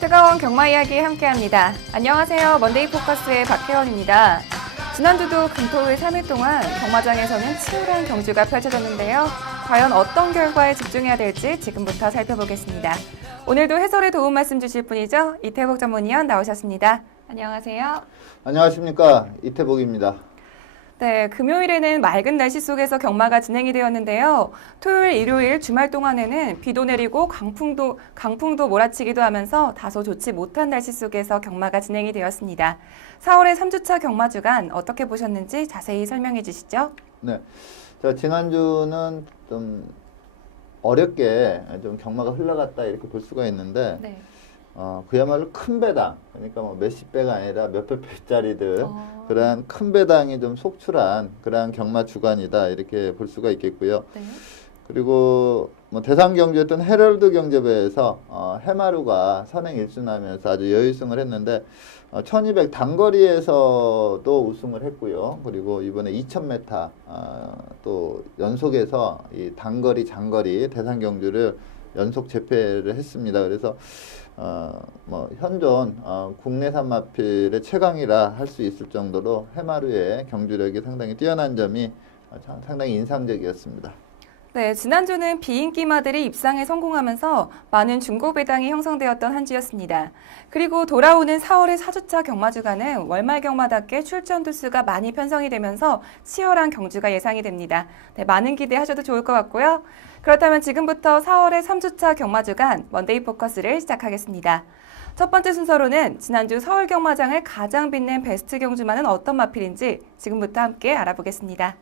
뜨거운 경마 이야기 함께합니다. 안녕하세요. 먼데이 포커스의 박혜원입니다. 지난주도 금토일 3일 동안 경마장에서는 치열한 경주가 펼쳐졌는데요. 과연 어떤 결과에 집중해야 될지 지금부터 살펴보겠습니다. 오늘도 해설에 도움 말씀 주실 분이죠. 이태복 전문위원 나오셨습니다. 안녕하세요. 안녕하십니까, 이태복입니다. 네, 금요일에는 맑은 날씨 속에서 경마가 진행이 되었는데요. 토요일, 일요일, 주말 동안에는 비도 내리고 강풍도 몰아치기도 하면서 다소 좋지 못한 날씨 속에서 경마가 진행이 되었습니다. 4월의 3주차 경마 주간 어떻게 보셨는지 자세히 설명해 주시죠. 네, 자, 지난주는 좀 어렵게 좀 경마가 흘러갔다 이렇게 볼 수가 있는데, 네. 그야말로 큰 배당, 그러니까 뭐 몇십 배가 아니라 몇백 배짜리들, 그러한 큰 배당이 좀 속출한 그러한 경마 주간이다 이렇게 볼 수가 있겠고요. 네. 그리고 뭐 대상 경주였던 헤럴드 경제배에서 해마루가 선행 1순하면서 아주 여유승을 했는데 1200 단거리에서도 우승을 했고요. 그리고 이번에 2000m 또 연속해서 이 단거리, 장거리 대상 경주를 연속 재패를 했습니다. 그래서 뭐 현존 국내산 마필의 최강이라 할 수 있을 정도로 해마루의 경주력이 상당히 뛰어난 점이 상당히 인상적이었습니다. 네, 지난주는 비인기마들이 입상에 성공하면서 많은 중고 배당이 형성되었던 한 주였습니다. 그리고 돌아오는 4월의 4주차 경마 주간은 월말 경마답게 출전 두수가 많이 편성이 되면서 치열한 경주가 예상이 됩니다. 네, 많은 기대하셔도 좋을 것 같고요. 그렇다면 지금부터 4월의 3주차 경마 주간 먼데이 포커스를 시작하겠습니다. 첫 번째 순서로는 지난주 서울 경마장을 가장 빛낸 베스트 경주마는 어떤 마필인지 지금부터 함께 알아보겠습니다.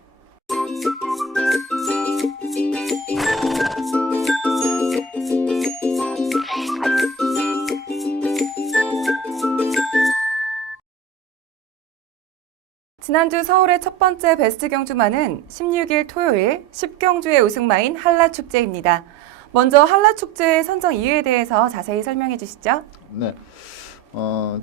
지난주 서울의 첫 번째 베스트 경주마는 16일 토요일 10경주의 우승마인 한라축제입니다. 먼저 한라축제의 선정 이유에 대해서 자세히 설명해 주시죠. 네,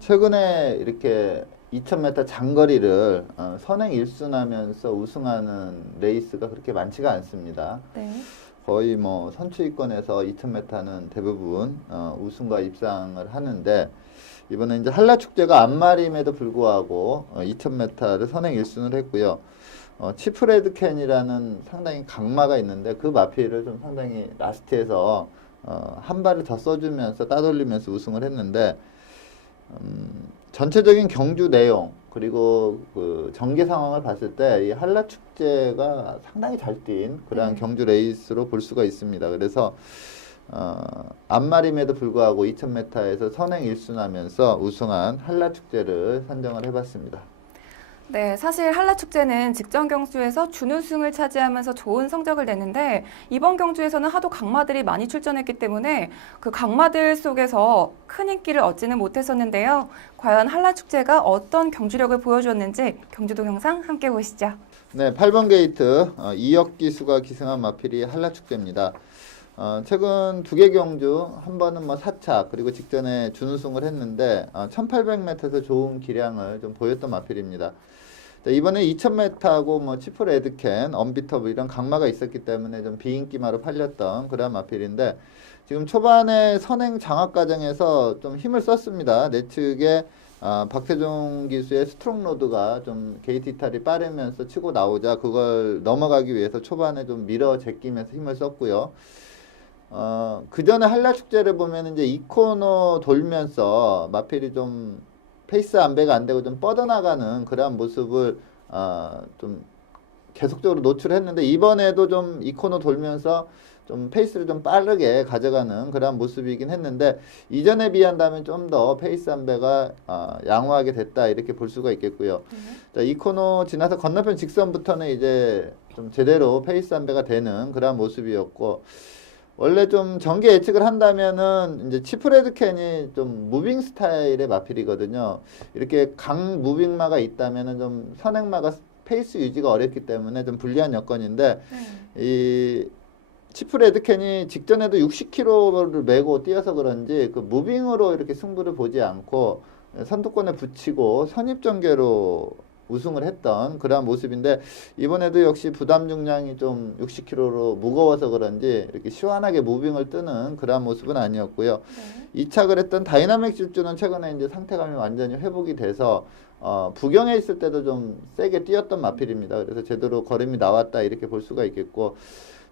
최근에 이렇게 2000m 장거리를 선행 1순하면서 우승하는 레이스가 그렇게 많지가 않습니다. 네. 거의 뭐 선취권에서 2000m는 대부분 우승과 입상을 하는데 이번에 이제 한라축제가 안말임에도 불구하고 2000m를 선행 1순을 했고요. 치프레드 캔이라는 상당히 강마가 있는데 그 마필을 좀 상당히 라스트에서 한 발을 더 써주면서 따돌리면서 우승을 했는데 전체적인 경주 내용 그리고 그 전개 상황을 봤을 때 이 한라축제가 상당히 잘 뛴 그러한 경주 레이스로 볼 수가 있습니다. 그래서 안말임에도 불구하고 2000m에서 선행 1순하면서 우승한 한라축제를 선정을 해봤습니다. 네, 사실 한라축제는 직전 경주에서 준우승을 차지하면서 좋은 성적을 냈는데 이번 경주에서는 하도 강마들이 많이 출전했기 때문에 그 강마들 속에서 큰 인기를 얻지는 못했었는데요. 과연 한라축제가 어떤 경주력을 보여주었는지 경주 동영상 함께 보시죠. 네, 8번 게이트 이역기수가 기승한 마필이 한라축제입니다. 최근 두 개 경주, 한 번은 뭐 4차, 그리고 직전에 준우승을 했는데 1800m에서 좋은 기량을 좀 보였던 마필입니다. 이번에 2000m하고 뭐 치프 레드캔, 언비터블 이런 강마가 있었기 때문에 좀 비인기마로 팔렸던 그런 마필인데 지금 초반에 선행 장악 과정에서 좀 힘을 썼습니다. 내측에 박태종 기수의 스트롱 로드가 좀 게이트 이탈이 빠르면서 치고 나오자 그걸 넘어가기 위해서 초반에 좀 밀어 제끼면서 힘을 썼고요. 그 전에 한라축제를 보면 이제 이코너 돌면서 마필이 좀 페이스 안배가 안 되고 좀 뻗어나가는 그러한 모습을 좀 계속적으로 노출했는데 이번에도 좀 이코너 돌면서 좀 페이스를 좀 빠르게 가져가는 그러한 모습이긴 했는데 이전에 비한다면 좀 더 페이스 안배가 양호하게 됐다 이렇게 볼 수가 있겠고요. 자, 이코너 지나서 건너편 직선부터는 이제 좀 제대로 페이스 안배가 되는 그러한 모습이었고 원래 좀 전개 예측을 한다면은 이제 치프레드 캔이 좀 무빙 스타일의 마필이거든요. 이렇게 강 무빙마가 있다면은 좀 선행마가 페이스 유지가 어렵기 때문에 좀 불리한 여건인데 이 치프레드 캔이 직전에도 60km를 메고 뛰어서 그런지 그 무빙으로 이렇게 승부를 보지 않고 선두권에 붙이고 선입전개로 우승을 했던 그러한 모습인데 이번에도 역시 부담 중량이 좀 60kg로 무거워서 그런지 이렇게 시원하게 무빙을 뜨는 그러한 모습은 아니었고요. 네. 이착을 했던 다이나믹 질주는 최근에 이제 상태감이 완전히 회복이 돼서 부경에 있을 때도 좀 세게 뛰었던 마필입니다. 그래서 제대로 걸음이 나왔다 이렇게 볼 수가 있겠고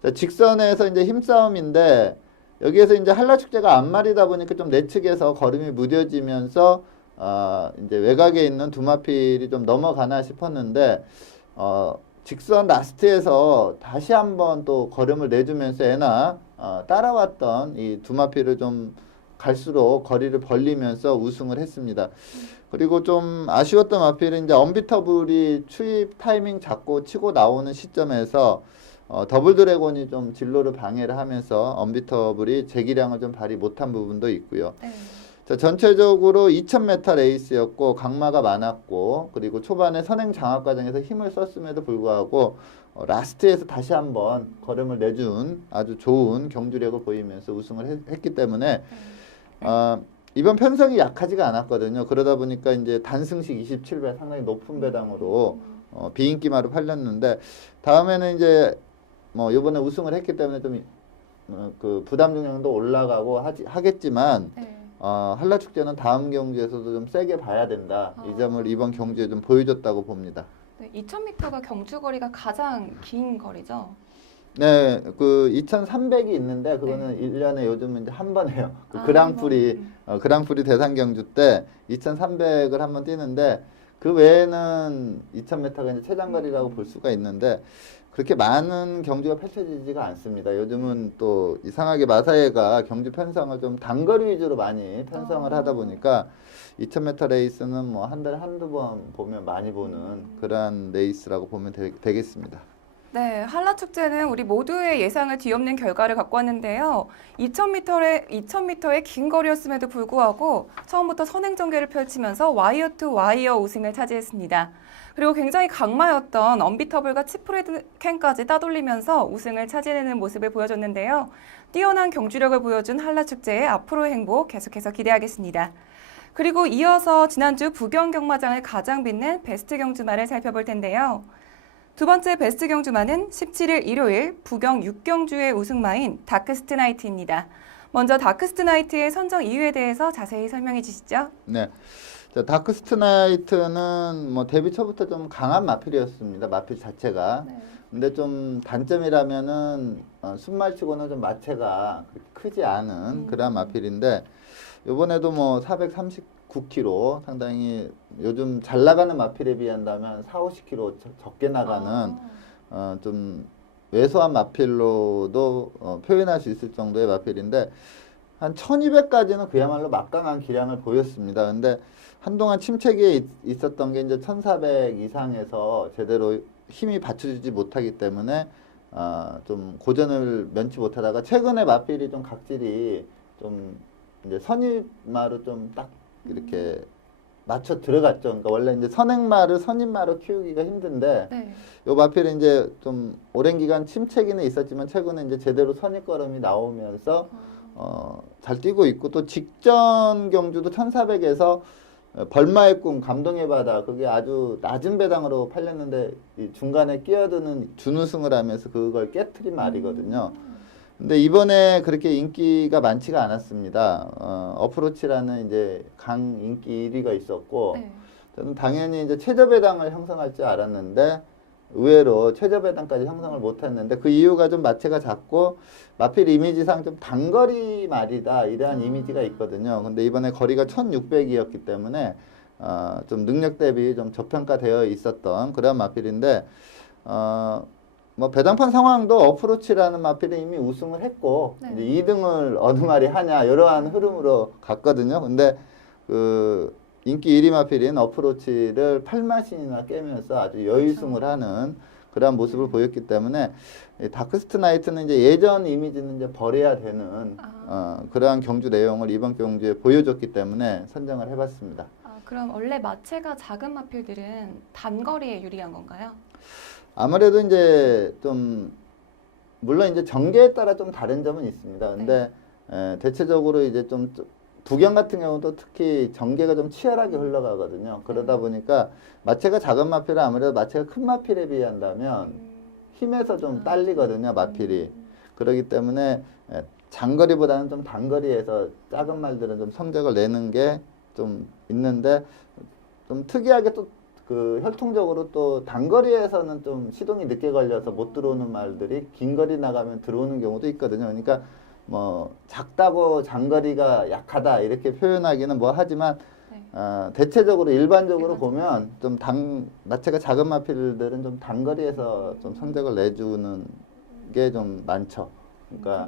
자, 직선에서 이제 힘싸움인데 여기에서 이제 한라축제가 앞말이다 보니까 좀 내측에서 걸음이 무뎌지면서 이제 외곽에 있는 두 마필이 좀 넘어가나 싶었는데 직선 라스트에서 다시 한번 또 걸음을 내주면서 애나 따라왔던 이 두 마필을 좀 갈수록 거리를 벌리면서 우승을 했습니다. 그리고 좀 아쉬웠던 마필은 이제 언비터블이 추입 타이밍 잡고 치고 나오는 시점에서 더블 드래곤이 좀 진로를 방해를 하면서 언비터블이 제기량을 좀 발휘 못한 부분도 있고요. 네. 자, 전체적으로 2000m 레이스였고 강마가 많았고 그리고 초반에 선행 장악 과정에서 힘을 썼음에도 불구하고 라스트에서 다시 한번 걸음을 내준 아주 좋은 경주력을 보이면서 우승을 했기 때문에 이번 편성이 약하지가 않았거든요. 그러다 보니까 이제 단승식 27배 상당히 높은 배당으로 비인기마로 팔렸는데 다음에는 이제 뭐 이번에 우승을 했기 때문에 좀 그 부담 중량도 올라가고 하겠지만 네. 한라축제는 다음 경주에서도 좀 세게 봐야 된다. 이 점을 이번 경주에 좀 보여줬다고 봅니다. 네, 2000m가 경주 거리가 가장 긴 거리죠. 네, 그 2,300이 있는데 그거는 1년에 요즘은 이제 한 번 해요. 그 그랑프리 대상 경주 때 2,300을 한 번 뛰는데 그 외에는 2,000m가 이제 최장거리라고 볼 수가 있는데 그렇게 많은 경주가 펼쳐지지가 않습니다. 요즘은 또 이상하게 마사회가 경주 편성을 좀 단거리 위주로 많이 편성을 하다 보니까 2,000m 레이스는 뭐 한 달에 한두 번 보면 많이 보는 그러한 레이스라고 보면 되겠습니다. 네, 한라축제는 우리 모두의 예상을 뒤엎는 결과를 갖고 왔는데요. 2000m의 긴 거리였음에도 불구하고 처음부터 선행전개를 펼치면서 와이어 투 와이어 우승을 차지했습니다. 그리고 굉장히 강마였던 언비터블과 치프레드 캔까지 따돌리면서 우승을 차지해내는 모습을 보여줬는데요. 뛰어난 경주력을 보여준 한라축제의 앞으로의 행복 계속해서 기대하겠습니다. 그리고 이어서 지난주 부경 경마장을 가장 빛낸 베스트 경주마를 살펴볼 텐데요. 두 번째 베스트 경주마는 17일 일요일 부경 6경주의 우승마인 다크스트 나이트입니다. 먼저 다크스트 나이트의 선정 이유에 대해서 자세히 설명해 주시죠. 네. 자, 다크스트 나이트는 뭐 데뷔 초부터 좀 강한 마필이었습니다. 마필 자체가. 네. 근데 좀 단점이라면은 순말치고는 좀 마체가 그렇게 크지 않은 그런 마필인데 요번에도 뭐 439kg 상당히 요즘 잘 나가는 마필에 비한다면 4, 50kg 적게 나가는 좀 왜소한 마필로도 표현할 수 있을 정도의 마필인데 한 1200까지는 그야말로 막강한 기량을 보였습니다. 근데 한동안 침체기에 있었던 게 이제 1400 이상에서 제대로 힘이 받쳐주지 못하기 때문에 좀 고전을 면치 못하다가 최근에 마필이 좀 각질이 좀 이제 선임마로 좀 딱 이렇게 맞춰 들어갔죠. 그러니까 원래 이제 선행마를 선임마로 키우기가 힘든데 네. 요 마필이 이제 좀 오랜 기간 침체기는 있었지만 최근에 이제 제대로 선입걸음이 나오면서 잘 뛰고 있고 또 직전 경주도 1400에서 벌마의 꿈, 감동의 바다 그게 아주 낮은 배당으로 팔렸는데 이 중간에 끼어드는 준우승을 하면서 그걸 깨트린 말이거든요. 근데 이번에 그렇게 인기가 많지가 않았습니다. 어프로치라는 이제 강 인기 1위가 있었고 네. 저는 당연히 이제 최저 배당을 형성할 줄 알았는데 의외로 최저 배당까지 형성을 못했는데 그 이유가 좀 마체가 작고 마필 이미지상 좀 단거리 말이다 이러한 이미지가 있거든요. 근데 이번에 거리가 1600이었기 때문에 좀 능력 대비 좀 저평가되어 있었던 그런 마필인데 뭐 배당판 상황도 어프로치라는 마필이 이미 우승을 했고 네. 이제 2등을 어느 말이 하냐 이러한 흐름으로 갔거든요. 근데 그 인기 1위 마필인 어프로치를 8마신이나 깨면서 아주 여유승을 하는 그러한 모습을 보였기 때문에 다크스트 나이트는 이제 예전 이미지는 이제 버려야 되는 그러한 경주 내용을 이번 경주에 보여줬기 때문에 선정을 해봤습니다. 그럼 원래 마체가 작은 마필들은 단거리에 유리한 건가요? 아무래도 이제 좀 물론 이제 전개에 따라 좀 다른 점은 있습니다. 근데 대체적으로 이제 좀 부경 같은 경우도 특히 전개가 좀 치열하게 흘러가거든요. 그러다 보니까 마체가 작은 마필은 아무래도 마체가 큰 마필에 비한다면 힘에서 좀 딸리거든요, 마필이. 그렇기 때문에 장거리보다는 좀 단거리에서 작은 말들은 좀 성적을 내는 게 좀 있는데, 좀 특이하게 또 그 혈통적으로 또 단거리에서는 좀 시동이 늦게 걸려서 못 들어오는 말들이 긴 거리 나가면 들어오는 경우도 있거든요. 그러니까 뭐 작다고 장거리가 약하다 이렇게 표현하기는 뭐 하지만 대체적으로 일반적으로 보면 좀 마체가 작은 마필들은 좀 단거리에서 좀 성적을 내주는 게 좀 많죠. 그러니까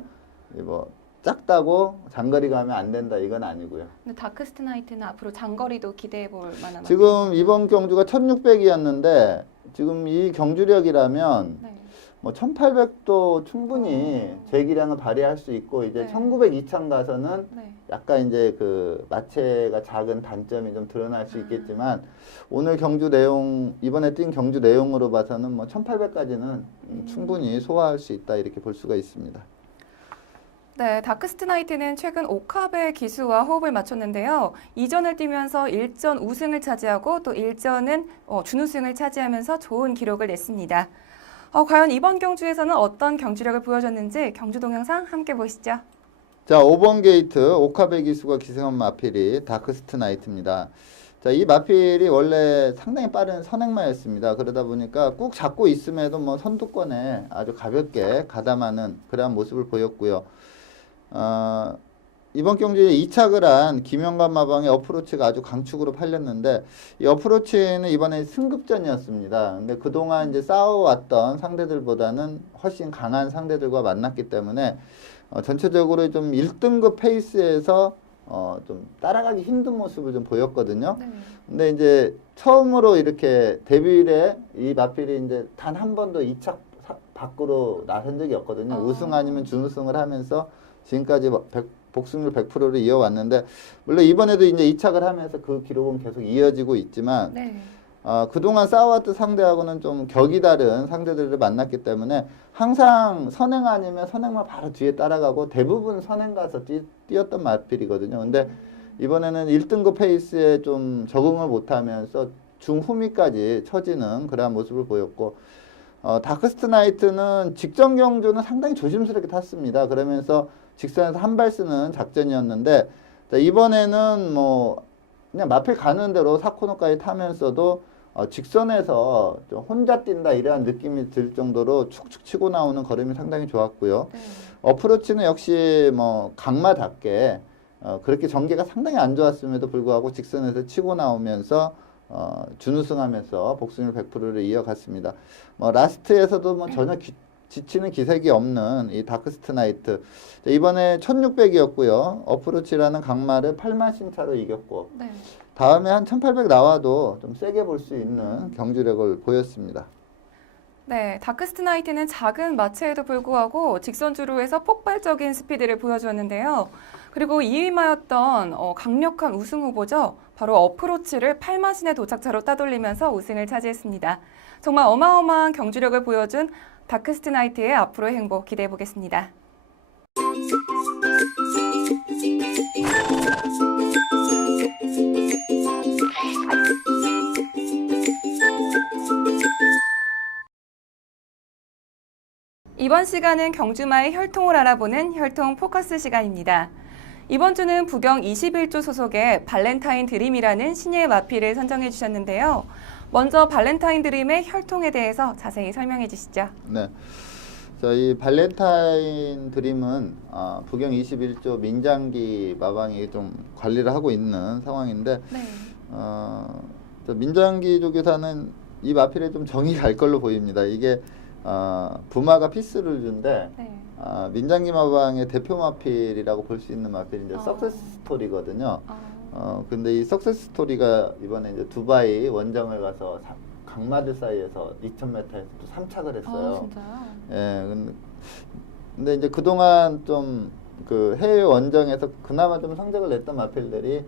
뭐 작다고 장거리 가면 안 된다 이건 아니고요. 근데 다크스트나이트는 앞으로 장거리도 기대해 볼 만한 지금 이번 경주가 1600이었는데 지금 이 경주력이라면 네. 뭐 1800도 충분히 제기량을 발휘할 수 있고 이제 네. 1900, 2000 가서는 네. 약간 이제 그 마체가 작은 단점이 좀 드러날 수 있겠지만 오늘 경주 내용 이번에 뛴 경주 내용으로 봐서는 뭐 1800까지는 충분히 소화할 수 있다 이렇게 볼 수가 있습니다. 네, 다크스트나이트는 최근 옥합의 기수와 호흡을 맞췄는데요. 2전을 뛰면서 1전 우승을 차지하고 또 1전은 준우승을 차지하면서 좋은 기록을 냈습니다. 과연 이번 경주에서는 어떤 경주력을 보여줬는지 경주 동영상 함께 보시죠. 자, 5번 게이트 옥합의 기수가 기승한 마필이 다크스트나이트입니다. 자, 이 마필이 원래 상당히 빠른 선행마였습니다. 그러다 보니까 꾹 잡고 있음에도 뭐 선두권에 아주 가볍게 가담하는 그러한 모습을 보였고요. 이번 경주에 2착을 한 김영관 마방의 어프로치가 아주 강축으로 팔렸는데 이 어프로치는 이번에 승급전이었습니다. 근데 그동안 이제 싸워왔던 상대들보다는 훨씬 강한 상대들과 만났기 때문에 전체적으로 좀 1등급 페이스에서 좀 따라가기 힘든 모습을 좀 보였거든요. 네. 근데 이제 처음으로 이렇게 데뷔일에 이 마필이 이제 단 한 번도 2착 밖으로 나선 적이 없거든요. 우승 아니면 준우승을 하면서 지금까지 복승률 100%를 이어왔는데 물론 이번에도 이제 2착을 하면서 그 기록은 계속 이어지고 있지만 네. 그동안 싸워왔던 상대하고는 좀 격이 다른 상대들을 만났기 때문에 항상 선행 아니면 선행만 바로 뒤에 따라가고 대부분 선행 가서 뛰었던 마필이거든요. 근데 이번에는 1등급 페이스에 좀 적응을 못하면서 중후미까지 처지는 그러한 모습을 보였고 다크스트나이트는 직전 경주는 상당히 조심스럽게 탔습니다. 그러면서 직선에서 한 발 쓰는 작전이었는데 이번에는 뭐 그냥 마필 가는 대로 4코너까지 타면서도 직선에서 좀 혼자 뛴다 이러한 느낌이 들 정도로 축축 치고 나오는 걸음이 상당히 좋았고요. 네. 어프로치는 역시 뭐 강마답게 그렇게 전개가 상당히 안 좋았음에도 불구하고 직선에서 치고 나오면서 준우승하면서 복승률 100%를 이어갔습니다. 뭐 라스트에서도 뭐 전혀 지치는 기색이 없는 이 다크스트나이트. 이번에 1600이었고요. 어프로치라는 강마를 8만 신차로 이겼고 네. 다음에 한 1800 나와도 좀 세게 볼 수 있는 경주력을 보였습니다. 네, 다크스트나이트는 작은 마체에도 불구하고 직선주로에서 폭발적인 스피드를 보여주었는데요. 그리고 2위마였던 강력한 우승 후보죠. 바로 어프로치를 8마신의 도착차로 따돌리면서 우승을 차지했습니다. 정말 어마어마한 경주력을 보여준 다크스트나이트의 앞으로의 행보 기대해 보겠습니다. 이번 시간은 경주마의 혈통을 알아보는 혈통 포커스 시간입니다. 이번 주는 부경 21조 소속의 발렌타인 드림이라는 신예의 마필을 선정해 주셨는데요. 먼저 발렌타인 드림의 혈통에 대해서 자세히 설명해 주시죠. 네. 이 발렌타인 드림은 부경 21조 민장기 마방이 좀 관리를 하고 있는 상황인데 네. 민장기족에 사는 이 마필에 좀 정이 갈 걸로 보입니다. 이게 부마가 피스를 준데 네. 민장기 마방의 대표 마필이라고 볼 수 있는 마필이 이제 석세스 스토리거든요. 근데 이 석세스 스토리가 이번에 이제 두바이 원정을 가서 강마들 사이에서 2000m에서 또 3착을 했어요. 진짜요? 예, 근데 이제 그동안 좀 그 해외 원정에서 그나마 좀 성적을 냈던 마필들이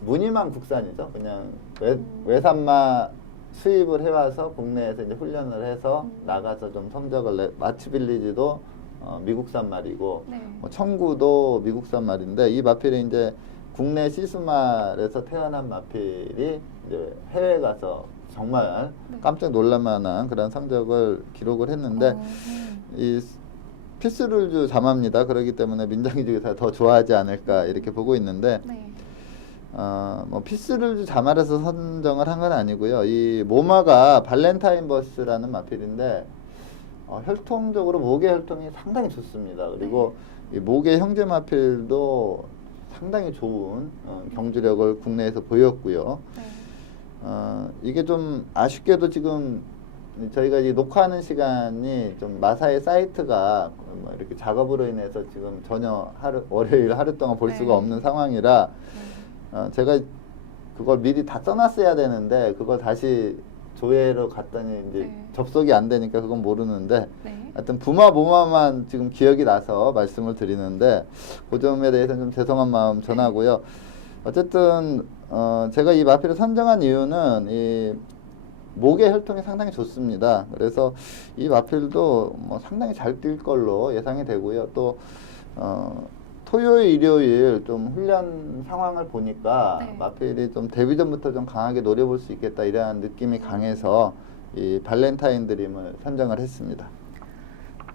무늬만 국산이죠. 그냥 외산마 수입을 해와서 국내에서 이제 훈련을 해서 나가서 좀 성적을 마치빌리지도 미국산 말이고 네. 청구도 미국산 말인데 이 마필이 이제 국내 시스말에서 태어난 마필이 이제 해외 가서 정말 네. 깜짝 놀랄만한 그런 성적을 기록을 했는데 이 피스룰즈 자마입니다. 그렇기 때문에 민장기 중에서 더 좋아하지 않을까 이렇게 보고 있는데 네. 뭐 피스룰즈 자마에서 선정을 한 건 아니고요. 이 모마가 발렌타인 버스라는 마필인데 혈통적으로 모계 혈통이 상당히 좋습니다. 그리고 이 모계 형제 마필도 상당히 좋은 경주력을 국내에서 보였고요. 네. 이게 좀 아쉽게도 지금 저희가 이 녹화하는 시간이 좀 마사의 사이트가 뭐 이렇게 작업으로 인해서 지금 전혀 월요일 하루 동안 볼 네. 수가 없는 상황이라 제가 그걸 미리 다 써놨어야 되는데 그걸 다시 조회로 갔더니 이제 네. 접속이 안 되니까 그건 모르는데 네. 하여튼 부마 모마만 지금 기억이 나서 말씀을 드리는데 그 점에 대해서는 좀 죄송한 마음 전하고요. 어쨌든 제가 이 마필을 선정한 이유는 이 목의 혈통이 상당히 좋습니다. 그래서 이 마필도 뭐 상당히 잘 뛸 걸로 예상이 되고요. 또 토요일, 일요일 좀 훈련 상황을 보니까 네. 마필이 좀 데뷔 전부터 좀 강하게 노려볼 수 있겠다 이러한 느낌이 강해서 이 발렌타인 드림을 선정을 했습니다.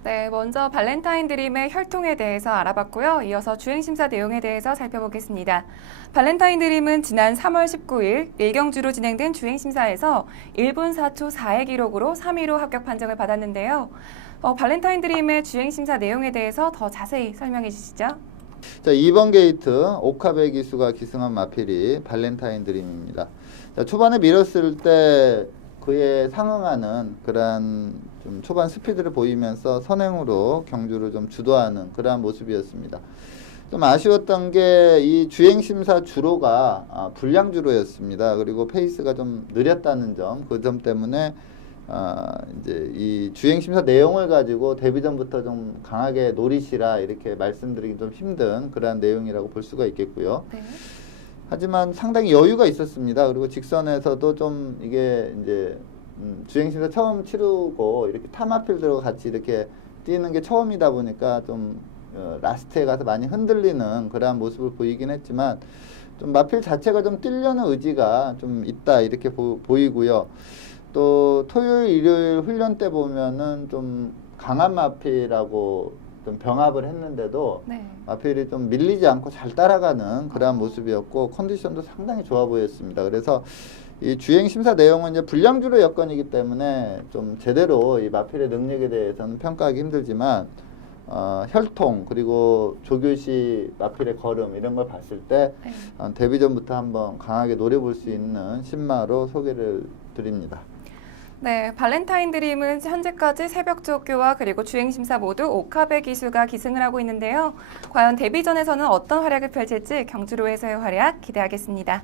네, 먼저 발렌타인 드림의 혈통에 대해서 알아봤고요. 이어서 주행심사 내용에 대해서 살펴보겠습니다. 발렌타인 드림은 지난 3월 19일 1경주로 진행된 주행심사에서 1분 4초 4의 기록으로 3위로 합격 판정을 받았는데요. 발렌타인 드림의 주행심사 내용에 대해서 더 자세히 설명해 주시죠. 자, 2번 게이트 오카베 기수가 기승한 마필이 발렌타인 드림입니다. 자, 초반에 밀었을 때 그에 상응하는 그러한 좀 초반 스피드를 보이면서 선행으로 경주를 좀 주도하는 그러한 모습이었습니다. 좀 아쉬웠던 게 이 주행심사 주로가 불량주로였습니다. 그리고 페이스가 좀 느렸다는 점, 그 점 때문에 이제 이 주행심사 내용을 가지고 데뷔 전부터 좀 강하게 노리시라 이렇게 말씀드리기 좀 힘든 그러한 내용이라고 볼 수가 있겠고요. 네. 하지만 상당히 여유가 있었습니다. 그리고 직선에서도 좀 이게 이제 주행심사 처음 치르고 이렇게 타마필들과 같이 이렇게 뛰는 게 처음이다 보니까 좀 라스트에 가서 많이 흔들리는 그러한 모습을 보이긴 했지만 좀 마필 자체가 좀 뛰려는 의지가 좀 있다 이렇게 보이고요. 또 토요일, 일요일 훈련 때 보면은 좀 강한 마필하고 좀 병합을 했는데도 네. 마필이 좀 밀리지 않고 잘 따라가는 그러한 모습이었고 컨디션도 상당히 좋아 보였습니다. 그래서 이 주행 심사 내용은 이제 불량주로 여건이기 때문에 좀 제대로 이 마필의 능력에 대해서는 평가하기 힘들지만 혈통 그리고 조교시 마필의 걸음 이런 걸 봤을 때 네. 데뷔 전부터 한번 강하게 노려볼 수 있는 신마로 소개를 드립니다. 네, 발렌타인 드림은 현재까지 새벽조교와 그리고 주행심사 모두 오카베 기수가 기승을 하고 있는데요. 과연 데뷔전에서는 어떤 활약을 펼칠지 경주로에서의 활약 기대하겠습니다.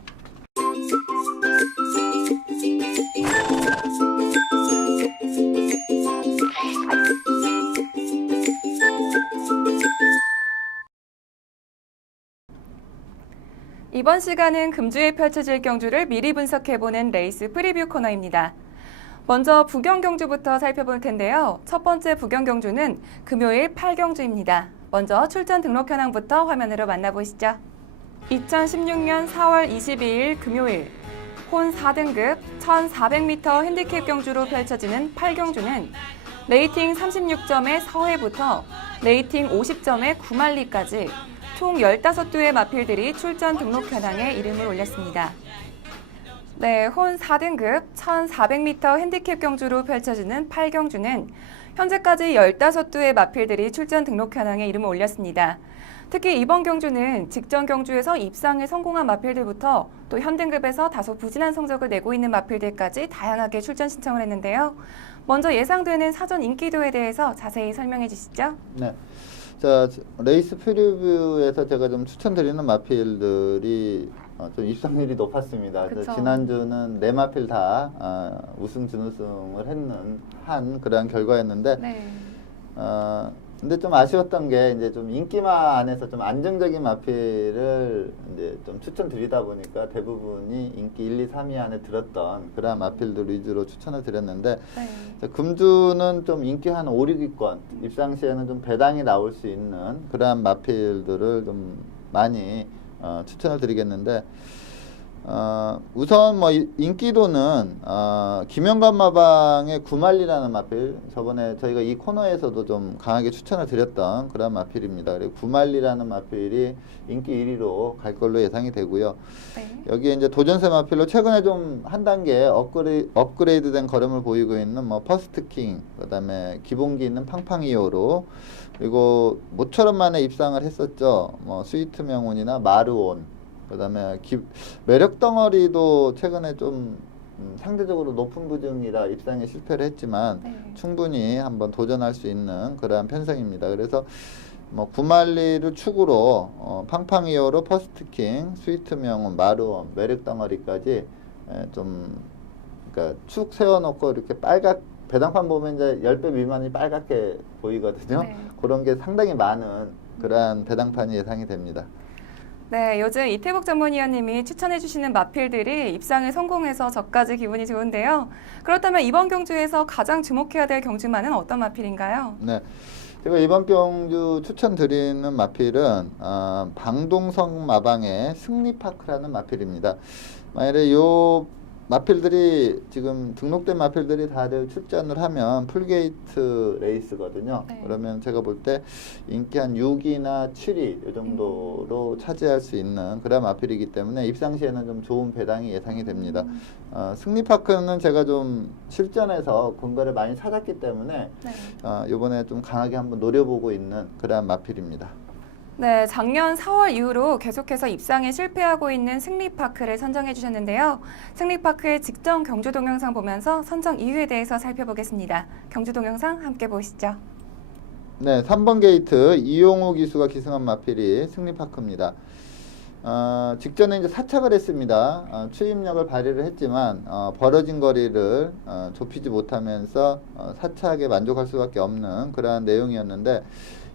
이번 시간은 금주에 펼쳐질 경주를 미리 분석해보는 레이스 프리뷰 코너입니다. 먼저 부경 경주부터 살펴볼 텐데요. 첫 번째 부경 경주는 금요일 8경주입니다. 먼저 출전 등록 현황부터 화면으로 만나보시죠. 2016년 4월 22일 금요일 혼 4등급 1400m 핸디캡 경주로 펼쳐지는 8경주는 레이팅 36점의 서해부터 레이팅 50점의 구만리까지 총 15두의 마필들이 출전 등록 현황에 이름을 올렸습니다. 네, 혼 4등급 1400m 핸디캡 경주로 펼쳐지는 8경주는 현재까지 15두의 마필들이 출전 등록 현황에 이름을 올렸습니다. 특히 이번 경주는 직전 경주에서 입상에 성공한 마필들부터 또 현등급에서 다소 부진한 성적을 내고 있는 마필들까지 다양하게 출전 신청을 했는데요. 먼저 예상되는 사전 인기도에 대해서 자세히 설명해 주시죠. 네. 자, 레이스 프리뷰에서 제가 좀 추천드리는 마필들이 좀 입상률이 높았습니다. 그쵸. 지난주는 네 마필 다 우승, 준우승을 한 그러한 결과였는데 네. 근데 좀 아쉬웠던 게 이제 좀 인기마 안에서 좀 안정적인 마필을 이제 좀 추천드리다 보니까 대부분이 인기 1, 2, 3위 안에 들었던 그런 마필들 위주로 추천을 드렸는데 네. 금주는 좀 인기 한 5, 6위권 입상 시에는 좀 배당이 나올 수 있는 그러한 마필들을 좀 많이 추천을 드리겠는데 우선 뭐 인기도는 김영관 마방의 구말리라는 마필 저번에 저희가 이 코너에서도 좀 강하게 추천을 드렸던 그런 마필입니다. 그리고 구말리라는 마필이 인기 1위로 갈 걸로 예상이 되고요. 네. 여기에 이제 도전세 마필로 최근에 좀 한 단계 업그레이드된 걸음을 보이고 있는 뭐 퍼스트킹, 그다음에 기본기 있는 팡팡이오로, 그리고 모처럼 만에 입상을 했었죠. 뭐 스위트 명운이나 마르온, 그다음에 매력 덩어리도 최근에 좀 상대적으로 높은 부중이라 입상에 실패를 했지만 네. 충분히 한번 도전할 수 있는 그러한 편성입니다. 그래서 뭐 구말리를 축으로 팡팡이어로 퍼스트킹, 스위트 명운, 마루원, 매력 덩어리까지 좀 그러니까 축 세워놓고 이렇게 배당판 보면 이제 10배 미만이 빨갛게 보이거든요. 네. 그런 게 상당히 많은 그러한 배당판이 예상이 됩니다. 네, 요즘 이태복 전문위원님이 추천해주시는 마필들이 입상에 성공해서 저까지 기분이 좋은데요. 그렇다면 이번 경주에서 가장 주목해야 될 경주마는 어떤 마필인가요? 네, 제가 이번 경주 추천드리는 마필은 방동성 마방의 승리파크라는 마필입니다. 만약에 요 마필들이 지금 등록된 마필들이 다들 출전을 하면 풀게이트 레이스거든요. 네. 그러면 제가 볼 때 인기 한 6위나 7위 이 정도로 차지할 수 있는 그런 마필이기 때문에 입상 시에는 좀 좋은 배당이 예상이 됩니다. 승리파크는 제가 좀 실전에서 근거를 많이 찾았기 때문에 네. 이번에 좀 강하게 한번 노려보고 있는 그런 마필입니다. 네, 작년 4월 이후로 계속해서 입상에 실패하고 있는 승리파크를 선정해 주셨는데요. 승리파크의 직전 경주 동영상 보면서 선정 이유에 대해서 살펴보겠습니다. 경주 동영상 함께 보시죠. 네, 3번 게이트 이용호 기수가 기승한 마필이 승리파크입니다. 직전에 이제 사착을 했습니다. 추임력을 발휘를 했지만 벌어진 거리를 좁히지 못하면서 사착에 만족할 수밖에 없는 그러한 내용이었는데,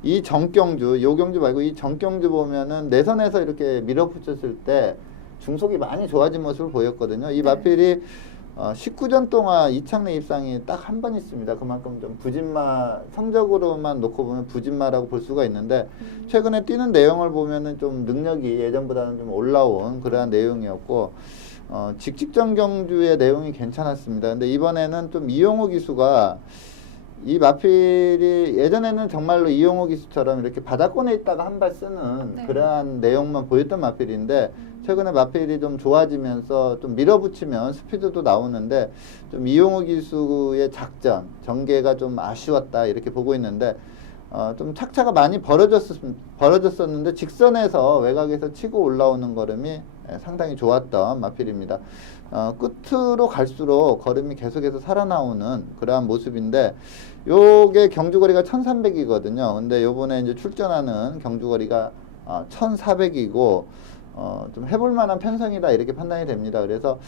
이 정경주, 요 경주 말고 이 정경주 보면은 내선에서 이렇게 밀어붙였을 때 중속이 많이 좋아진 모습을 보였거든요. 이 마필이 19전 동안 이창래 입상이 딱 한 번 있습니다. 그만큼 좀 부진마, 성적으로만 놓고 보면 부진마라고 볼 수가 있는데, 최근에 뛰는 내용을 보면은 좀 능력이 예전보다는 좀 올라온 그러한 내용이었고, 직직전 경주의 내용이 괜찮았습니다. 근데 이번에는 좀 이용호 기수가 이 마필이 예전에는 정말로 이용호 기수처럼 이렇게 바닥권에 있다가 한 발 쓰는 네. 그러한 내용만 보였던 마필인데, 최근에 마필이 좀 좋아지면서 좀 밀어붙이면 스피드도 나오는데, 좀 이용호 기수의 작전, 전개가 좀 아쉬웠다 이렇게 보고 있는데, 좀 착차가 많이 벌어졌었는데 직선에서 외곽에서 치고 올라오는 걸음이 상당히 좋았던 마필입니다. 끝으로 갈수록 걸음이 계속해서 살아나오는 그러한 모습인데, 요게 경주거리가 1300이거든요. 근데 요번에 이제 출전하는 경주거리가 1400이고, 좀 해볼 만한 편성이다 이렇게 판단이 됩니다. 그래서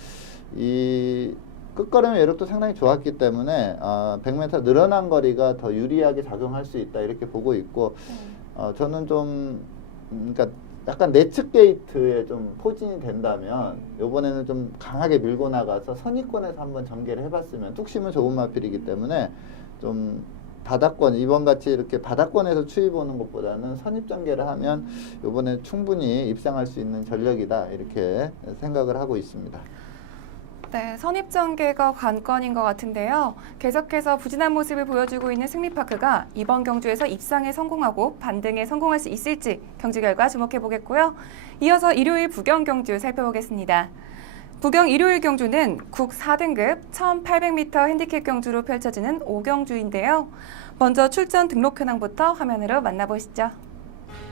이 끝걸음 외력도 상당히 좋았기 때문에 100m 늘어난 거리가 더 유리하게 작용할 수 있다 이렇게 보고 있고, 저는 좀 그러니까 약간 내측 게이트에 좀 포진이 된다면 요번에는 좀 강하게 밀고 나가서 선입권에서 한번 전개를 해봤으면, 뚝심은 좋은 마필이기 때문에 좀 바닥권, 이번 같이 이렇게 바닥권에서 추이 보는 것보다는 선입 전개를 하면 요번에 충분히 입상할 수 있는 전력이다 이렇게 생각을 하고 있습니다. 네, 선입전개가 관건인 것 같은데요. 계속해서 부진한 모습을 보여주고 있는 승리파크가 이번 경주에서 입상에 성공하고 반등에 성공할 수 있을지 경주 결과 주목해 보겠고요. 이어서 일요일 부경 경주 살펴보겠습니다. 부경 일요일 경주는 국 4등급 1800m 핸디캡 경주로 펼쳐지는 5경주인데요. 먼저 출전 등록 현황부터 화면으로 만나보시죠.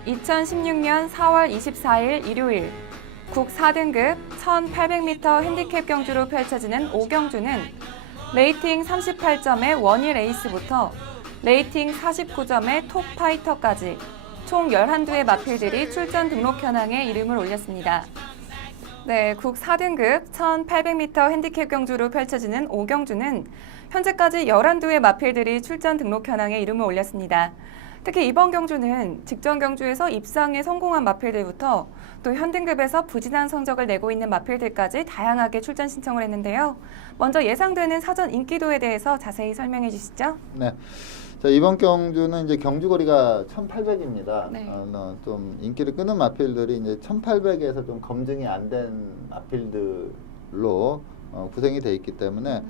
2016년 4월 24일 일요일 국 4등급 1800m 핸디캡 경주로 펼쳐지는 5경주는 레이팅 38점의 원일 에이스부터 레이팅 49점의 톱파이터까지 총 11두의 마필들이 출전 등록 현황에 이름을 올렸습니다. 네, 국 4등급 1800m 핸디캡 경주로 펼쳐지는 5경주는 현재까지 11두의 마필들이 출전 등록 현황에 이름을 올렸습니다. 특히 이번 경주는 직전 경주에서 입상에 성공한 마필들부터 또 현등급에서 부진한 성적을 내고 있는 마필들까지 다양하게 출전 신청을 했는데요. 먼저 예상되는 사전 인기도에 대해서 자세히 설명해 주시죠. 네. 자, 이번 경주는 이제 경주거리가 1800입니다. 네. 좀 인기를 끄는 마필들이 이제 1800에서 좀 검증이 안 된 마필들로 구성이 돼 있기 때문에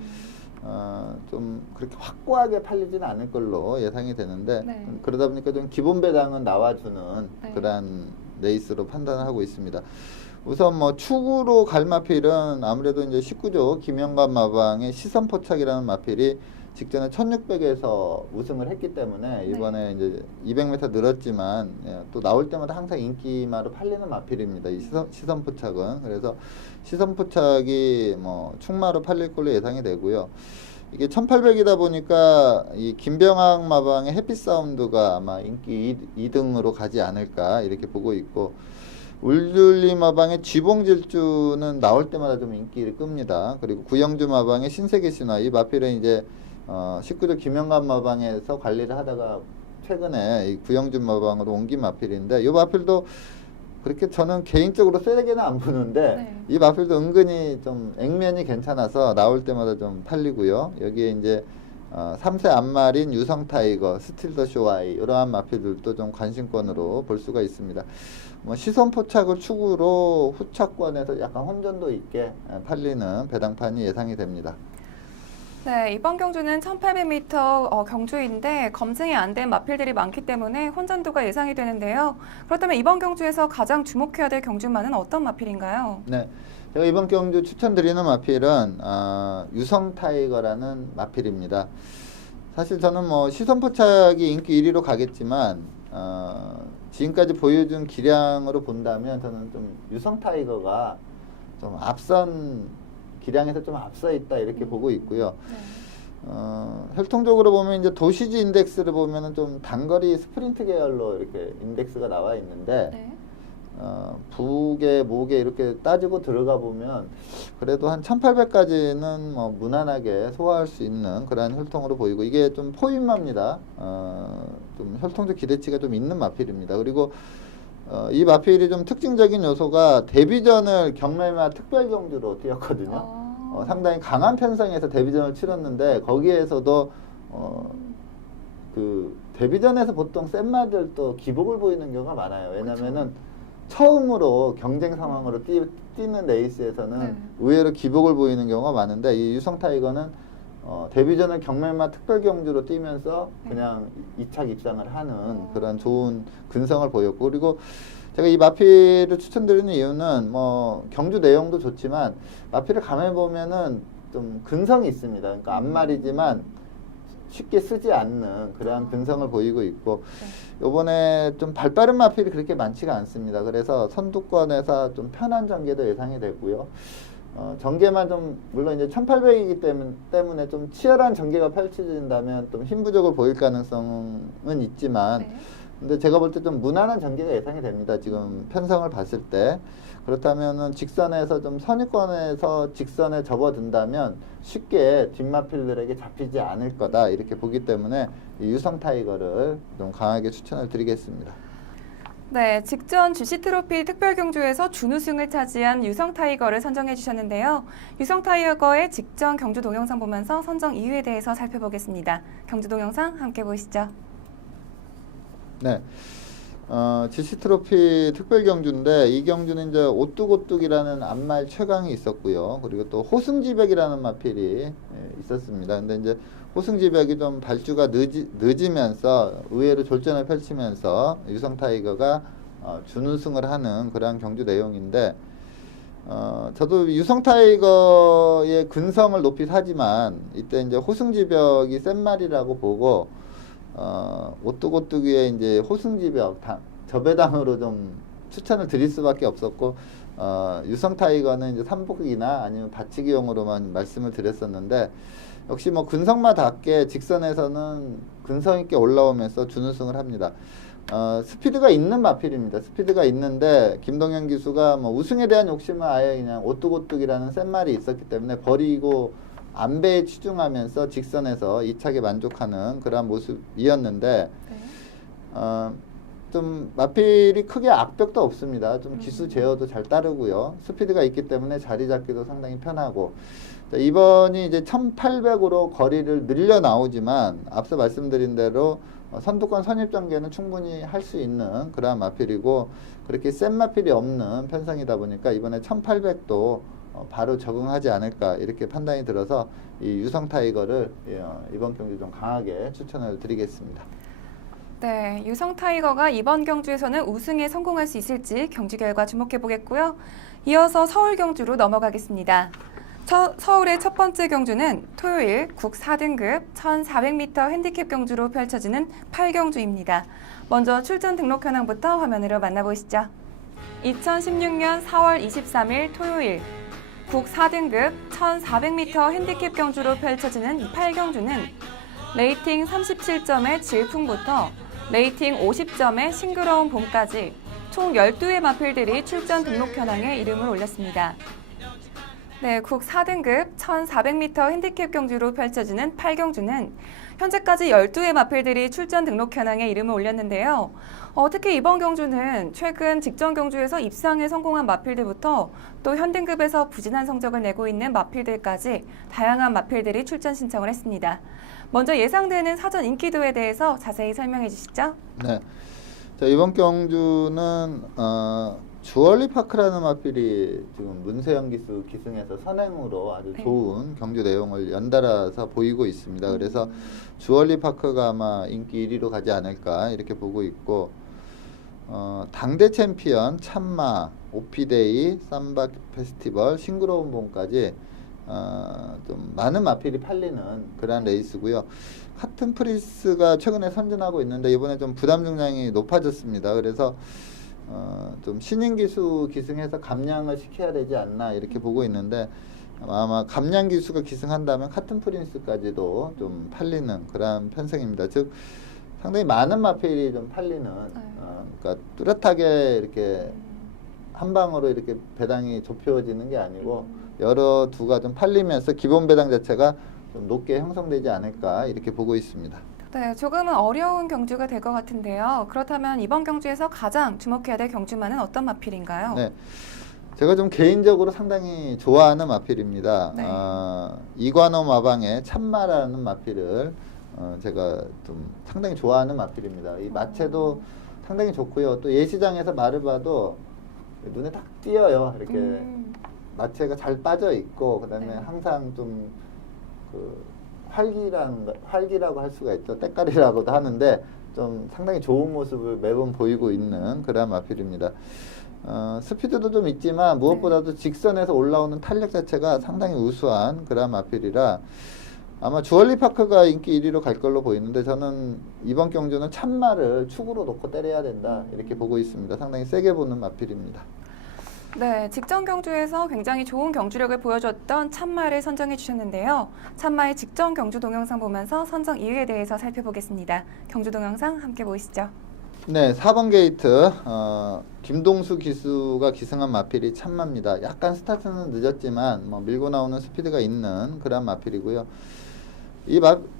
좀 그렇게 확고하게 팔리지는 않을 걸로 예상이 되는데 네. 그러다 보니까 좀 기본 배당은 나와주는 네. 그런 레이스로 판단을 하고 있습니다. 우선 뭐 축으로 갈 마필은 아무래도 이제 19조 김영관 마방의 시선포착이라는 마필이 직전에 1600에서 우승을 했기 때문에 이번에 이제 200m 늘었지만 또 나올 때마다 항상 인기마로 팔리는 마필입니다. 이 시선포착은. 그래서 시선포착이 뭐 축마로 팔릴 걸로 예상이 되고요. 이게 1800이다 보니까 이 김병학 마방의 해피사운드가 아마 인기 2등으로 가지 않을까 이렇게 보고 있고, 울줄리 마방의 쥐봉질주는 나올 때마다 좀 인기를 끕니다. 그리고 구영주 마방의 신세계 신화, 이 마필은 이제 19조 김영관 마방에서 관리를 하다가 최근에 이 구영주 마방으로 옮긴 마필인데, 이 마필도 그렇게 저는 개인적으로 세게는 안 보는데 네. 이 마필도 은근히 좀 액면이 괜찮아서 나올 때마다 좀 팔리고요. 여기에 이제 3세 앞말인 유성타이거, 스틸더쇼아이 이러한 마필들도 좀 관심권으로 볼 수가 있습니다. 뭐 시선포착을 축으로 후차권에서 약간 혼전도 있게 팔리는 배당판이 예상이 됩니다. 네, 이번 경주는 1800m 경주인데 검증이 안 된 마필들이 많기 때문에 혼전도가 예상이 되는데요. 그렇다면 이번 경주에서 가장 주목해야 될 경주마는 어떤 마필인가요? 네, 제가 이번 경주 추천드리는 마필은 유성타이거라는 마필입니다. 사실 저는 뭐 시선포착이 인기 1위로 가겠지만 지금까지 보여준 기량으로 본다면 저는 좀 유성타이거가 좀 기량에서 좀 앞서 있다 이렇게 보고 있고요. 네. 혈통적으로 보면 이제 도시지 인덱스를 보면은 좀 단거리 스프린트 계열로 이렇게 인덱스가 나와 있는데 네. 북에 목에 이렇게 따지고 들어가 보면 그래도 한 1800까지는 뭐 무난하게 소화할 수 있는 그런 혈통으로 보이고, 이게 좀 포인마입니다. 좀 혈통적 기대치가 좀 있는 마필입니다. 그리고 이 마필이 좀 특징적인 요소가 데뷔전을 경매마 특별경주로 뛰었거든요. 상당히 강한 편성에서 데뷔전을 치렀는데 거기에서도 그 데뷔전에서 보통 센 마들도 기복을 보이는 경우가 많아요. 왜냐면은 처음으로 경쟁 상황으로 뛰는 레이스에서는 네. 의외로 기복을 보이는 경우가 많은데, 이 유성타이거는 데뷔전을 경매마 특별경주로 뛰면서 그냥 2착 입상을 하는 그런 좋은 근성을 보였고, 그리고 제가 이 마필을 추천드리는 이유는 뭐 경주 내용도 좋지만 마필을 가만히 보면은 좀 근성이 있습니다. 그러니까 앞말이지만 쉽게 쓰지 않는 그러한 근성을 보이고 있고, 요번에 좀 발빠른 마필이 그렇게 많지가 않습니다. 그래서 선두권에서 좀 편한 전개도 예상이 되고요. 전개만 좀 물론 이제 1800이기 때문에 좀 치열한 전개가 펼쳐진다면 좀 힘부족을 보일 가능성은 있지만 네. 근데 제가 볼 때 좀 무난한 전개가 예상이 됩니다. 지금 편성을 봤을 때. 그렇다면은 직선에서 좀 선위권에서 직선에 접어든다면 쉽게 뒷마필들에게 잡히지 않을 거다 이렇게 보기 때문에 이 유성타이거를 좀 강하게 추천을 드리겠습니다. 네, 직전 GC 트로피 특별경주에서 준우승을 차지한 유성타이거를 선정해 주셨는데요. 유성타이거의 직전 경주 동영상 보면서 선정 이유에 대해서 살펴보겠습니다. 경주 동영상 함께 보시죠. 네. GC 트로피 특별 경주인데, 이 경주는 이제 오뚝오뚝이라는 앞말 최강이 있었고요. 그리고 또 호승지백이라는 마필이 있었습니다. 근데 이제 호승지백이 좀 발주가 늦으면서 의외로 졸전을 펼치면서 유성타이거가 준우승을 하는 그러한 경주 내용인데, 저도 유성타이거의 근성을 높이 사지만 이때 이제 호승지백이 센 말이라고 보고 오뚝오뚝이의 이제 호승지벽 저배당으로 좀 추천을 드릴 수밖에 없었고, 유성타이거는 이제 삼복이나 아니면 받치기용으로만 말씀을 드렸었는데, 역시 뭐 근성마답게 직선에서는 근성 있게 올라오면서 준우승을 합니다. 스피드가 있는 마필입니다. 스피드가 있는데 김동현 기수가 뭐 우승에 대한 욕심은 아예 그냥 오뚝오뚝이라는 센 말이 있었기 때문에 버리고 안배에 치중하면서 직선에서 2착에 만족하는 그러한 모습이었는데, 네. 좀 마필이 크게 악벽도 없습니다. 좀 기수 제어도 잘 따르고요. 스피드가 있기 때문에 자리 잡기도 상당히 편하고. 자, 이번이 이제 1800으로 거리를 늘려 나오지만 앞서 말씀드린 대로 선두권 선입 전개는 충분히 할 수 있는 그러한 마필이고, 그렇게 센 마필이 없는 편성이다 보니까 이번에 1800도 바로 적응하지 않을까 이렇게 판단이 들어서 이 유성 타이거를 이번 경기 좀 강하게 추천을 드리겠습니다. 네, 유성 타이거가 이번 경주에서는 우승에 성공할 수 있을지 경주 결과 주목해 보겠고요. 이어서 서울 경주로 넘어가겠습니다. 서울의 첫 번째 경주는 토요일 국 4등급 1400m 핸디캡 경주로 펼쳐지는 8경주입니다. 먼저 출전 등록 현황부터 화면으로 만나보시죠. 2016년 4월 23일 토요일 국 4등급 1400m 핸디캡 경주로 펼쳐지는 8경주는 레이팅 37점의 질풍부터 레이팅 50점의 싱그러운 봄까지 총 12의 마필들이 출전 등록 현황에 이름을 올렸습니다. 네, 국 4등급 1400m 핸디캡 경주로 펼쳐지는 8경주는 현재까지 12의 마필들이 출전 등록 현황에 이름을 올렸는데요. 특히 이번 경주는 최근 직전 경주에서 입상에 성공한 마필들부터 또 현등급에서 부진한 성적을 내고 있는 마필들까지 다양한 마필들이 출전 신청을 했습니다. 먼저 예상되는 사전 인기도에 대해서 자세히 설명해 주시죠. 네, 자, 이번 경주는 주얼리 파크라는 마필이 지금 문세영 기수 기승에서 선행으로 아주 좋은 경주 내용을 연달아서 보이고 있습니다. 그래서 주얼리 파크가 아마 인기 1위로 가지 않을까 이렇게 보고 있고, 당대 챔피언, 참마, 오피데이, 삼바 페스티벌, 싱그러운 봄까지 좀 많은 마필이 팔리는 그런 레이스고요. 하튼 프리스가 최근에 선전하고 있는데 이번에 좀 부담 중량이 높아졌습니다. 그래서 좀 신인 기수 기승해서 감량을 시켜야 되지 않나 이렇게 보고 있는데, 아마 감량 기수가 기승한다면 하튼 프린스까지도 좀 팔리는 그런 편성입니다. 즉 상당히 많은 마필이 좀 팔리는, 그러니까 뚜렷하게 이렇게 한 방으로 이렇게 배당이 좁혀지는 게 아니고 여러 두가 좀 팔리면서 기본 배당 자체가 좀 높게 형성되지 않을까 이렇게 보고 있습니다. 네, 조금은 어려운 경주가 될 것 같은데요. 그렇다면 이번 경주에서 가장 주목해야 될 경주만은 어떤 마필인가요? 네, 제가 좀 개인적으로 상당히 좋아하는 마필입니다. 네. 이관호 마방의 참마라는 마필을 제가 좀 상당히 좋아하는 마필입니다. 이 마체도 상당히 좋고요. 또 예시장에서 말을 봐도 눈에 딱 띄어요. 이렇게 마체가 잘 빠져 있고, 그다음에 네. 항상 좀 활기라고 할 수가 있죠. 때깔이라고도 하는데 좀 상당히 좋은 모습을 매번 보이고 있는 그런 마필입니다. 스피드도 좀 있지만 무엇보다도 직선에서 올라오는 탄력 자체가 상당히 우수한 그런 마필이라 아마 주얼리 파크가 인기 1위로 갈 걸로 보이는데, 저는 이번 경주는 참마를 축으로 놓고 때려야 된다 이렇게 보고 있습니다. 상당히 세게 보는 마필입니다. 네, 직전 경주에서 굉장히 좋은 경주력을 보여줬던 참마를 선정해 주셨는데요. 참마의 직전 경주 동영상 보면서 선정 이유에 대해서 살펴보겠습니다. 경주 동영상 함께 보시죠. 네, 4번 게이트 김동수 기수가 기승한 마필이 참마입니다. 약간 스타트는 늦었지만 밀고 나오는 스피드가 있는 그런 마필이고요.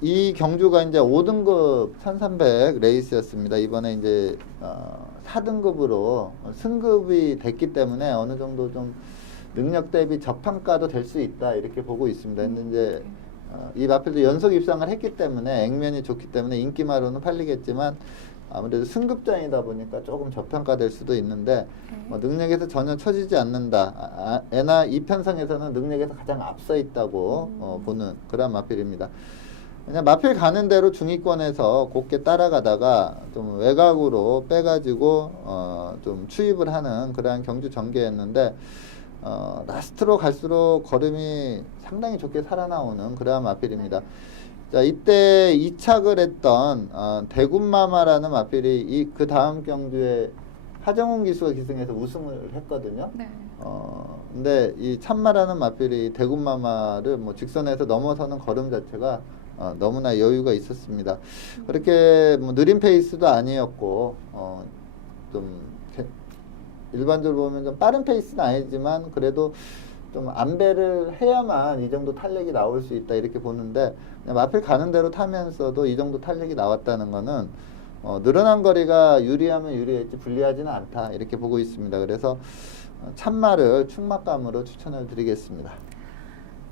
이 경주가 이제 5등급 1300 레이스였습니다. 이번에 이제 4등급으로 승급이 됐기 때문에 어느 정도 좀 능력 대비 저평가도 될 수 있다 이렇게 보고 있습니다. 근데 이제 이 마필도 연속 입상을 했기 때문에 액면이 좋기 때문에 인기마로는 팔리겠지만 아무래도 승급전이다 보니까 조금 저평가될 수도 있는데 능력에서 전혀 처지지 않는다. 애나 이 편성에서는 능력에서 가장 앞서 있다고 보는 그런 마필입니다. 그냥 마필 가는 대로 중위권에서 곱게 따라가다가 좀 외곽으로 빼가지고 좀 추입을 하는 그러한 경주 전개였는데, 라스트로 갈수록 걸음이 상당히 좋게 살아나오는 그러한 마필입니다. 자, 이때 이착을 했던 대군마마라는 마필이 그 다음 경주에 하정훈 기수가 기승해서 우승을 했거든요. 네. 근데 이 참마라는 마필이 대군마마를 직선에서 넘어서는 걸음 자체가 너무나 여유가 있었습니다. 그렇게 느린 페이스도 아니었고 좀 일반적으로 보면 좀 빠른 페이스는 아니지만 그래도 좀 안배를 해야만 이 정도 탄력이 나올 수 있다 이렇게 보는데, 마필 가는 대로 타면서도 이 정도 탄력이 나왔다는 거는 늘어난 거리가 유리하면 유리했지 불리하지는 않다 이렇게 보고 있습니다. 그래서 참마를 충막감으로 추천을 드리겠습니다.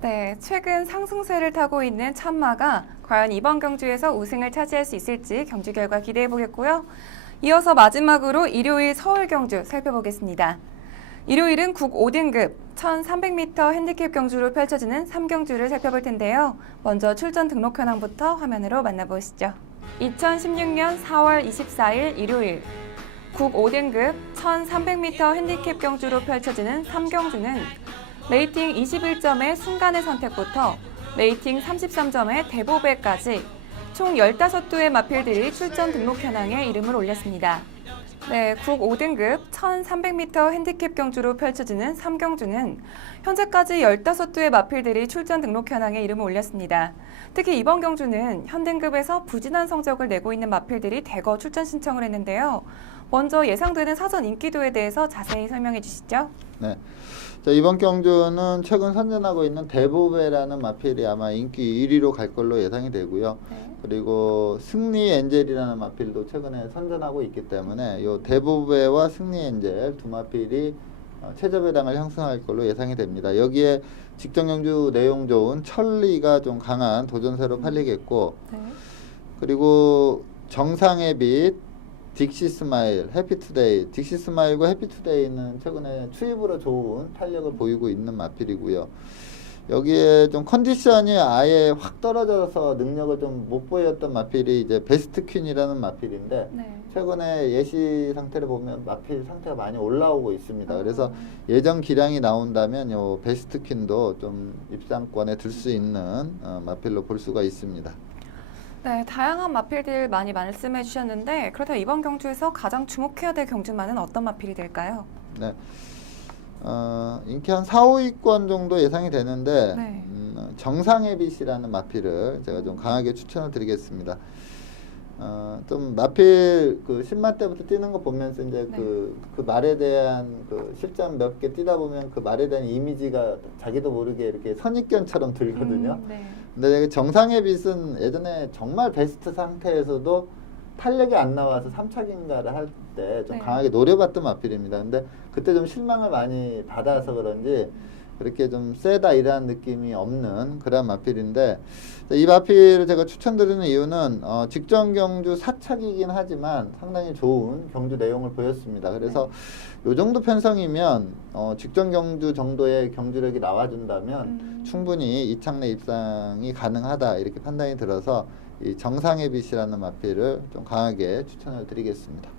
네, 최근 상승세를 타고 있는 참마가 과연 이번 경주에서 우승을 차지할 수 있을지 경주 결과 기대해 보겠고요. 이어서 마지막으로 일요일 서울 경주 살펴보겠습니다. 일요일은 국 5등급 1300m 핸디캡 경주로 펼쳐지는 3경주를 살펴볼 텐데요. 먼저 출전 등록 현황부터 화면으로 만나보시죠. 2016년 4월 24일 일요일 국 5등급 1300m 핸디캡 경주로 펼쳐지는 3경주는 레이팅 21점의 순간의 선택부터 레이팅 33점의 대보배까지 총 15두의 마필들이 출전 등록 현황에 이름을 올렸습니다. 네, 국 5등급 1300m 핸디캡 경주로 펼쳐지는 3경주는 현재까지 15두의 마필들이 출전 등록 현황에 이름을 올렸습니다. 특히 이번 경주는 현등급에서 부진한 성적을 내고 있는 마필들이 대거 출전 신청을 했는데요. 먼저 예상되는 사전 인기도에 대해서 자세히 설명해 주시죠. 네. 자, 이번 경주는 최근 선전하고 있는 대보배라는 마필이 아마 인기 1위로 갈 걸로 예상이 되고요. 네. 그리고 승리 엔젤이라는 마필도 최근에 선전하고 있기 때문에 이 대보배와 승리 엔젤 두 마필이 최저배당을 형성할 걸로 예상이 됩니다. 여기에 직전 경주 내용 좋은 천리가 좀 강한 도전세로 팔리겠고, 네. 그리고 정상의 빛, 딕시스마일, 해피투데이, 딕시스마일과 해피투데이는 최근에 추입으로 좋은 탄력을 보이고 있는 마필이고요. 여기에 좀 컨디션이 아예 확 떨어져서 능력을 좀 못 보였던 마필이 이제 베스트 퀸이라는 마필인데, 네. 최근에 예시 상태를 보면 마필 상태가 많이 올라오고 있습니다. 그래서 예전 기량이 나온다면 요 베스트 퀸도 좀 입상권에 들 수 있는 마필로 볼 수가 있습니다. 네, 다양한 마필들 많이 말씀해 주셨는데 그렇다면 이번 경주에서 가장 주목해야 될 경주만은 어떤 마필이 될까요? 네. 인기 한 4, 5위권 정도 예상이 되는데, 네. 정상의 빛이라는 마필을 제가 좀 강하게 추천을 드리겠습니다. 좀 마필 그 10만 때부터 뛰는 거 보면서 이제 네. 그 말에 대한 그 실전 몇 개 뛰다 보면 그 말에 대한 이미지가 자기도 모르게 이렇게 선입견처럼 들거든요. 네. 근데 정상의 빛은 예전에 정말 베스트 상태에서도 탄력이 안 나와서 3차기인가를 할 때 좀 네. 강하게 노려봤던 마필입니다. 근데 그때 좀 실망을 많이 받아서 그런지 그렇게 좀 세다 이런 느낌이 없는 그런 마필인데, 이 마필을 제가 추천드리는 이유는 직전 경주 4차기이긴 하지만 상당히 좋은 경주 내용을 보였습니다. 그래서 요 정도 편성이면 직전 경주 정도의 경주력이 나와준다면 충분히 이창래 입상이 가능하다 이렇게 판단이 들어서 이 정상의 빛이라는 마필을 좀 강하게 추천을 드리겠습니다.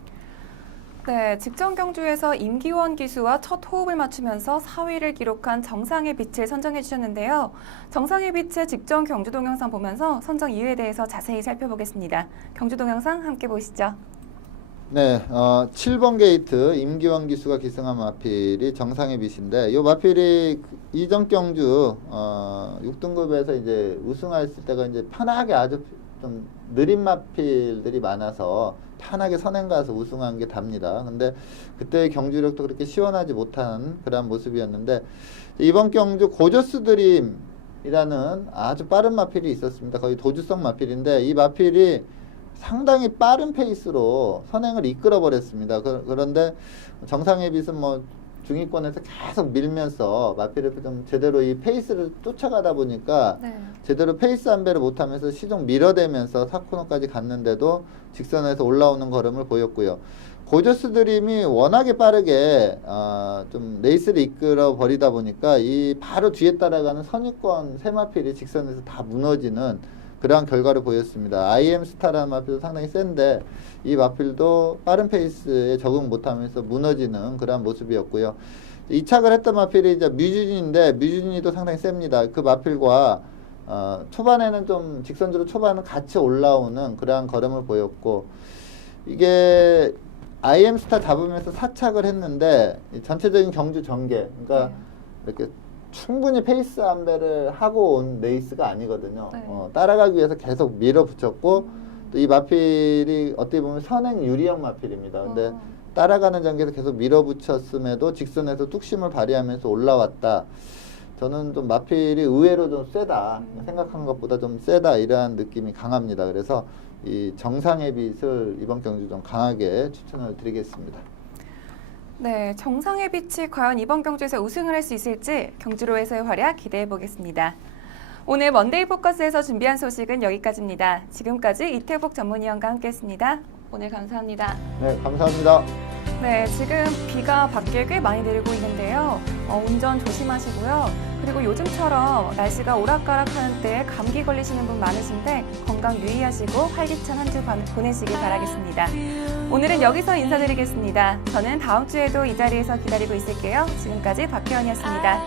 네, 직전 경주에서 임기원 기수와 첫 호흡을 맞추면서 4위를 기록한 정상의 빛을 선정해 주셨는데요. 정상의 빛의 직전 경주 동영상 보면서 선정 이유에 대해서 자세히 살펴보겠습니다. 경주 동영상 함께 보시죠. 네, 7번 게이트 임기원 기수가 기승한 마필이 정상의 빛인데, 이 마필이 이전 경주 6등급에서 이제 우승했을 때가 이제 편하게 아주 좀 느린 마필들이 많아서 편하게 선행 가서 우승한 게 답니다. 근데 그때의 경주력도 그렇게 시원하지 못한 그런 모습이었는데, 이번 경주 고저스 드림이라는 아주 빠른 마필이 있었습니다. 거의 도주성 마필인데, 이 마필이 상당히 빠른 페이스로 선행을 이끌어 버렸습니다. 그런데 정상의 빛은 뭐 중위권에서 계속 밀면서 마필을 좀 제대로 이 페이스를 쫓아가다 보니까 네. 제대로 페이스 안배를 못하면서 시종 밀어대면서 4코너까지 갔는데도 직선에서 올라오는 걸음을 보였고요. 고저스 드림이 워낙에 빠르게 좀 레이스를 이끌어 버리다 보니까 이 바로 뒤에 따라가는 선유권 세 마필이 직선에서 다 무너지는 그러한 결과를 보였습니다. IM 스타라는 마필도 상당히 센데 이 마필도 빠른 페이스에 적응 못하면서 무너지는 그러한 모습이었고요. 이착을 했던 마필이 이제 뮤준인데, 뮤준이도 상당히 셉니다. 그 마필과 초반에는 좀 직선주로 초반은 같이 올라오는 그러한 걸음을 보였고, 이게 IM 스타 잡으면서 사착을 했는데 전체적인 경주 전개, 그러니까 이렇게 충분히 페이스 안배를 하고 온 레이스가 아니거든요. 네. 따라가기 위해서 계속 밀어붙였고, 또 이 마필이 어떻게 보면 선행 유리형 마필입니다. 근데 따라가는 전개에서 계속 밀어붙였음에도 직선에서 뚝심을 발휘하면서 올라왔다. 저는 좀 마필이 의외로 좀 세다. 생각한 것보다 좀 세다. 이러한 느낌이 강합니다. 그래서 이 정상의 빛을 이번 경주 좀 강하게 추천을 드리겠습니다. 네, 정상의 빛이 과연 이번 경주에서 우승을 할 수 있을지 경주로에서의 활약 기대해 보겠습니다. 오늘 먼데이 포커스에서 준비한 소식은 여기까지입니다. 지금까지 이태복 전문위원과 함께했습니다. 오늘 감사합니다. 네, 감사합니다. 네, 지금 비가 밖에 꽤 많이 내리고 있는데요. 운전 조심하시고요. 그리고 요즘처럼 날씨가 오락가락하는 때에 감기 걸리시는 분 많으신데 건강 유의하시고 활기찬 한 주 보내시길 바라겠습니다. 오늘은 여기서 인사드리겠습니다. 저는 다음 주에도 이 자리에서 기다리고 있을게요. 지금까지 박혜원이었습니다.